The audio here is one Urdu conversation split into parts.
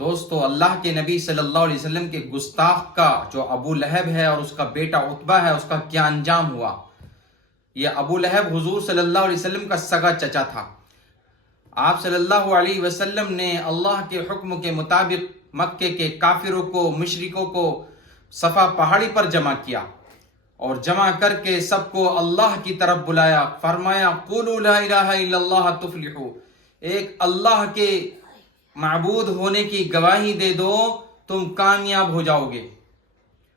دوستو، اللہ کے نبی صلی اللہ علیہ وسلم کے گستاخ کا جو ابو لہب ہے اور اس کا بیٹا عتبہ ہے، اس کا کیا انجام ہوا۔ یہ ابو لہب حضور صلی اللہ علیہ وسلم کا سگا چچا تھا۔ آپ صلی اللہ علیہ وسلم نے اللہ کے حکم کے مطابق مکے کے کافروں کو، مشرکوں کو صفا پہاڑی پر جمع کیا اور جمع کر کے سب کو اللہ کی طرف بلایا۔ فرمایا قولوا لا الہ الا اللہ تفلحوا، ایک اللہ کے معبود ہونے کی گواہی دے دو، تم کامیاب ہو جاؤ گے۔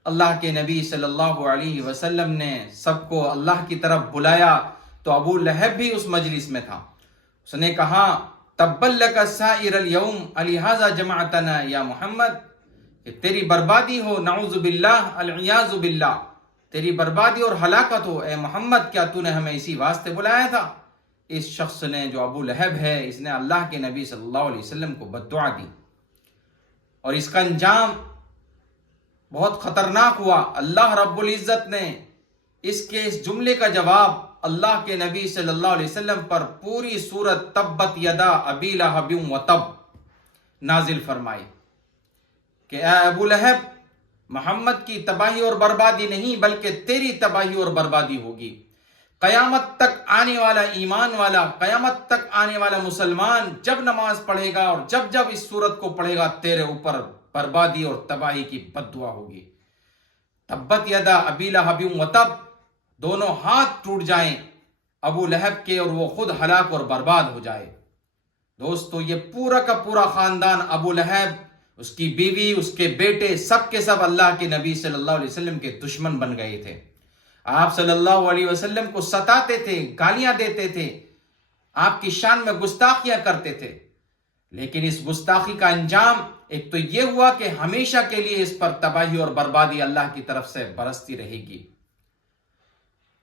اللہ کے نبی صلی اللہ علیہ وسلم نے سب کو اللہ کی طرف بلایا تو ابو لہب بھی اس مجلس میں تھا۔ اس نے کہا تبا لک سائر اليوم لہذا جمعتنا یا محمد، کہ تیری بربادی ہو، نعوذ باللہ، العیاذ باللہ، تیری بربادی اور ہلاکت ہو اے محمد، کیا تو نے ہمیں اسی واسطے بلایا تھا؟ اس شخص نے جو ابو لہب ہے، اس نے اللہ کے نبی صلی اللہ علیہ وسلم کو بد دعا دی اور اس کا انجام بہت خطرناک ہوا۔ اللہ رب العزت نے اس جملے کا جواب اللہ کے نبی صلی اللہ علیہ وسلم پر پوری سورت تبت یدا ابی لہب وتب نازل فرمائی کہ اے ابو لہب، محمد کی تباہی اور بربادی نہیں بلکہ تیری تباہی اور بربادی ہوگی۔ قیامت تک آنے والا ایمان والا، قیامت تک آنے والا مسلمان جب نماز پڑھے گا اور جب اس سورت کو پڑھے گا، تیرے اوپر بربادی اور تباہی کی بد دعا ہوگی۔ تبت یدا ابی لہب وتب، دونوں ہاتھ ٹوٹ جائیں ابو لہب کے اور وہ خود ہلاک اور برباد ہو جائے۔ دوستو، یہ پورا کا پورا خاندان، ابو لہب، اس کی بیوی، اس کے بیٹے، سب کے سب اللہ کے نبی صلی اللہ علیہ وسلم کے دشمن بن گئے تھے۔ آپ صلی اللہ علیہ وسلم کو ستاتے تھے، گالیاں دیتے تھے، آپ کی شان میں گستاخیاں کرتے تھے، لیکن اس گستاخی کا انجام ایک تو یہ ہوا کہ ہمیشہ کے لیے اس پر تباہی اور بربادی اللہ کی طرف سے برستی رہے گی،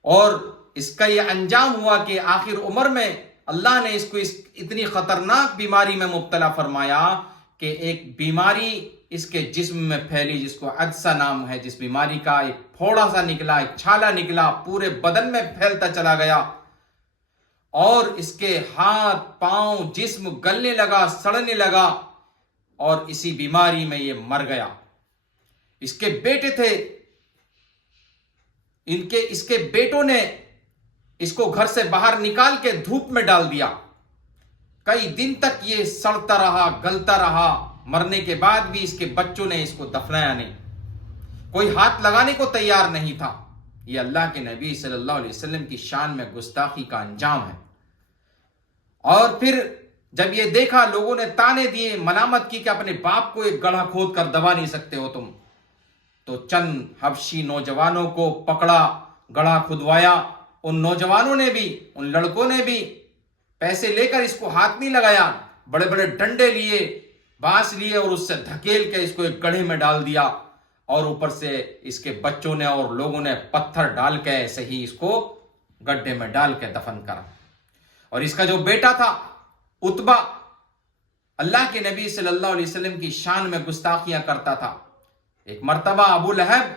اور اس کا یہ انجام ہوا کہ آخر عمر میں اللہ نے اس کو اتنی خطرناک بیماری میں مبتلا فرمایا کہ ایک بیماری اس کے جسم میں پھیلی، جس کو عدسہ نام ہے، جس بیماری کا ایک پھوڑا سا نکلا، ایک چھالا نکلا، پورے بدن میں پھیلتا چلا گیا اور اس کے ہاتھ، پاؤں، جسم گلنے لگا، سڑنے لگا اور اسی بیماری میں یہ مر گیا۔ اس کے بیٹے تھے، اس کے بیٹوں نے اس کو گھر سے باہر نکال کے دھوپ میں ڈال دیا۔ کئی دن تک یہ سڑتا رہا، گلتا رہا، مرنے کے بعد بھی اس کے بچوں نے اس کو دفنایا نہیں، کوئی ہاتھ لگانے کو تیار نہیں تھا۔ یہ اللہ کے نبی صلی اللہ علیہ وسلم کی شان میں گستاخی کا انجام ہے۔ اور پھر جب یہ دیکھا، لوگوں نے تانے دیے، ملامت کی کہ اپنے باپ کو ایک گڑھا کھود کر دبا نہیں سکتے ہو تم، تو چند حبشی نوجوانوں کو پکڑا، گڑھا کھدوایا۔ ان نوجوانوں نے بھی، ان لڑکوں نے بھی پیسے لے کر اس کو ہاتھ نہیں لگایا، بڑے بڑے ڈنڈے لیے، بانس لیے اور اس سے دھکیل کے اس کو ایک گڑھے میں ڈال دیا، اور اوپر سے اس کے بچوں نے اور لوگوں نے پتھر ڈال کے ایسے ہی اس کو گڈھے میں ڈال کے دفن کرا۔ اور اس کا جو بیٹا تھا عتبہ، اللہ کے نبی صلی اللہ علیہ وسلم کی شان میں گستاخیاں کرتا تھا۔ ایک مرتبہ ابو لہب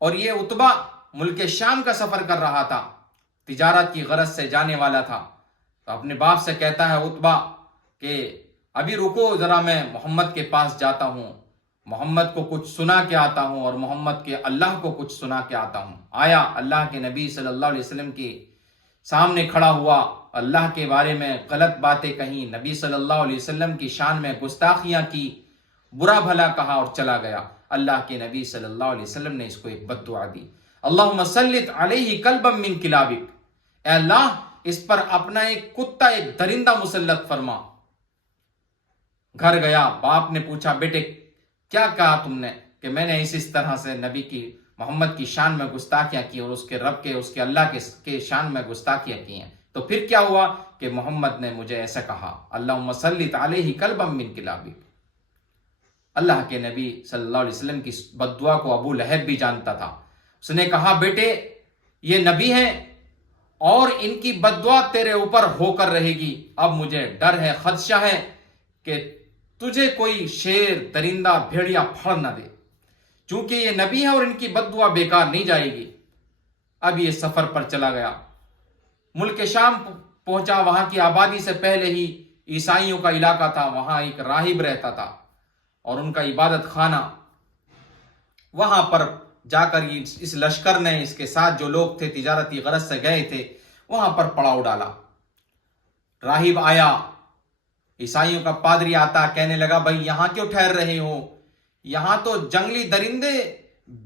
اور یہ عتبہ ملک شام کا سفر کر رہا تھا، تجارت کی غرض سے جانے والا تھا، تو اپنے باپ سے کہتا ہے عتبہ کہ ابھی رکو ذرا، میں محمد کے پاس جاتا ہوں، محمد کو کچھ سنا کے آتا ہوں اور محمد کے اللہ کو کچھ سنا کے آتا ہوں۔ آیا، اللہ کے نبی صلی اللہ علیہ وسلم کے سامنے کھڑا ہوا، اللہ کے بارے میں غلط باتیں کہیں، نبی صلی اللہ علیہ وسلم کی شان میں گستاخیاں کی، برا بھلا کہا اور چلا گیا۔ اللہ کے نبی صلی اللہ علیہ وسلم نے اس کو ایک بد دعا دی، اللہم سلط علیہ کلبا من کلابک، اے اللہ اس پر اپنا ایک کتا، ایک درندہ مسلط فرما۔ گھر گیا، باپ نے پوچھا بیٹے کیا کہا تم نے؟ کہ میں نے اس طرح سے نبی کی، محمد کی شان میں گستاخیاں کی اور اس کے رب کے، اس کے اللہ کے شان میں گستاخیاں کی ہیں۔ تو پھر کیا ہوا کہ محمد نے مجھے ایسا کہا، اللہم سلط علیہ کلبا من کلابک۔ اللہ کے نبی صلی اللہ علیہ وسلم کی بد دعا کو ابو لہب بھی جانتا تھا۔ اس نے کہا بیٹے یہ نبی ہیں اور ان کی بد دعا تیرے اوپر ہو کر رہے گی، اب مجھے ڈر ہے، خدشہ ہے کہ تجھے کوئی شیر، درندہ، بھیڑیا پھاڑ نہ دے، چونکہ یہ نبی ہے اور ان کی بد دعا بیکار نہیں جائے گی۔ اب یہ سفر پر چلا گیا، ملک شام پہنچا، وہاں کی آبادی سے پہلے ہی عیسائیوں کا علاقہ تھا، وہاں ایک راہب رہتا تھا، اور ان کا عبادت خانہ، وہاں پر جا کر اس لشکر نے، اس کے ساتھ جو لوگ تھے تجارتی غرض سے گئے تھے، وہاں پر پڑاؤ ڈالا۔ راہب آیا، عیسائیوں کا پادری آتا، کہنے لگا بھائی یہاں کیوں ٹھہر رہے ہو؟ یہاں تو جنگلی درندے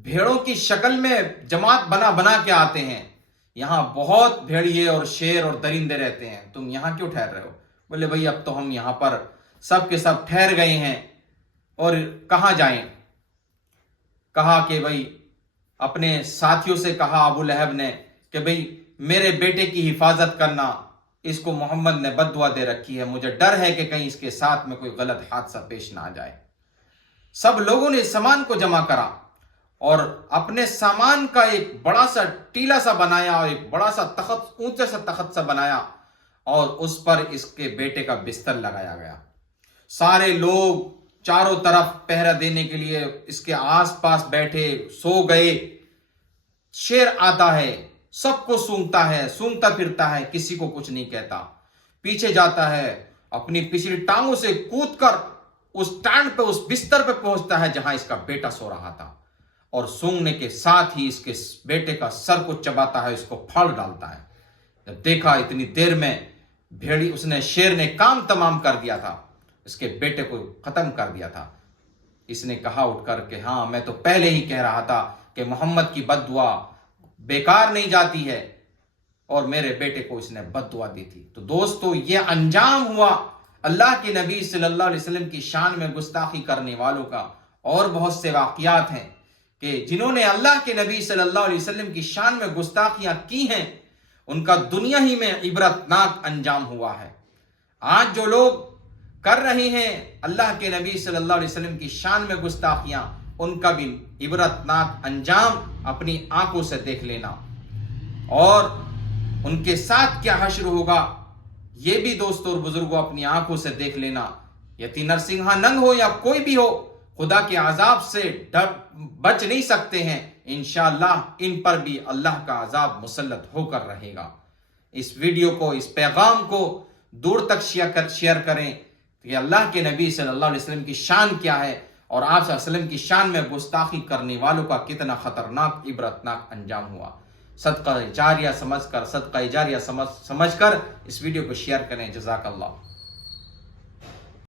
بھیڑوں کی شکل میں جماعت بنا بنا کے آتے ہیں، یہاں بہت بھیڑیے اور شیر اور درندے رہتے ہیں، تم یہاں کیوں ٹھہر رہے ہو؟ بولے بھائی اب تو ہم یہاں پر سب کے سب ٹھہر گئے ہیں، اور کہاں جائیں؟ کہا کہ بھائی اپنے ساتھیوں سے کہا ابو لہب نے کہ بھئی میرے بیٹے کی حفاظت کرنا، اس کو محمد نے بد دعا دے رکھی ہے، مجھے ڈر ہے کہ کہیں اس کے ساتھ میں کوئی غلط حادثہ پیش نہ آ جائے۔ سب لوگوں نے سامان کو جمع کرا اور اپنے سامان کا ایک بڑا سا ٹیلا سا بنایا اور ایک بڑا سا تخت، اونچا سا تخت سا بنایا، اور اس پر اس کے بیٹے کا بستر لگایا گیا۔ سارے لوگ چاروں طرف پہرا دینے کے لیے اس کے آس پاس بیٹھے، سو گئے۔ شیر آتا ہے، سب کو سونگتا ہے، سونگتا پھرتا ہے، کسی کو کچھ نہیں کہتا، پیچھے جاتا ہے، اپنی پچھلی ٹانگوں سے کود کر اس ٹانگ پہ، اس بستر پہ پہنچتا ہے جہاں اس کا بیٹا سو رہا تھا، اور سونگنے کے ساتھ ہی اس کے بیٹے کا سر کو چباتا ہے، اس کو پھاڑ ڈالتا ہے۔ جب دیکھا اتنی دیر میں بھیڑی، اس نے، شیر نے کام تمام کر دیا تھا، اس کے بیٹے کو ختم کر دیا تھا۔ اس نے کہا اٹھ کر کہ ہاں میں تو پہلے ہی کہہ رہا تھا کہ محمد کی بد دعا بیکار نہیں جاتی ہے، اور میرے بیٹے کو اس نے بد دعا دی تھی۔ تو دوستو یہ انجام ہوا اللہ کے نبی صلی اللہ علیہ وسلم کی شان میں گستاخی کرنے والوں کا۔ اور بہت سے واقعات ہیں کہ جنہوں نے اللہ کے نبی صلی اللہ علیہ وسلم کی شان میں گستاخیاں کی ہیں، ان کا دنیا ہی میں عبرتناک انجام ہوا ہے۔ آج جو لوگ کر رہے ہیں اللہ کے نبی صلی اللہ علیہ وسلم کی شان میں گستاخیاں، ان کا بھی عبرتناک انجام اپنی آنکھوں سے دیکھ لینا، اور ان کے ساتھ کیا حشر ہوگا یہ بھی دوستوں اور بزرگوں اپنی آنکھوں سے دیکھ لینا۔ یتی نرسنگھا ننگ ہو یا کوئی بھی ہو، خدا کے عذاب سے بچ نہیں سکتے ہیں، انشاءاللہ ان پر بھی اللہ کا عذاب مسلط ہو کر رہے گا۔ اس ویڈیو کو، اس پیغام کو دور تک شیئر کریں کہ اللہ کے نبی صلی اللہ علیہ وسلم کی شان کیا ہے، اور آپ صلی اللہ علیہ وسلم کی شان میں گستاخی کرنے والوں کا کتنا خطرناک عبرتناک انجام ہوا۔ صدقہ جاریہ سمجھ کر اس ویڈیو کو شیئر کریں۔ جزاک اللہ۔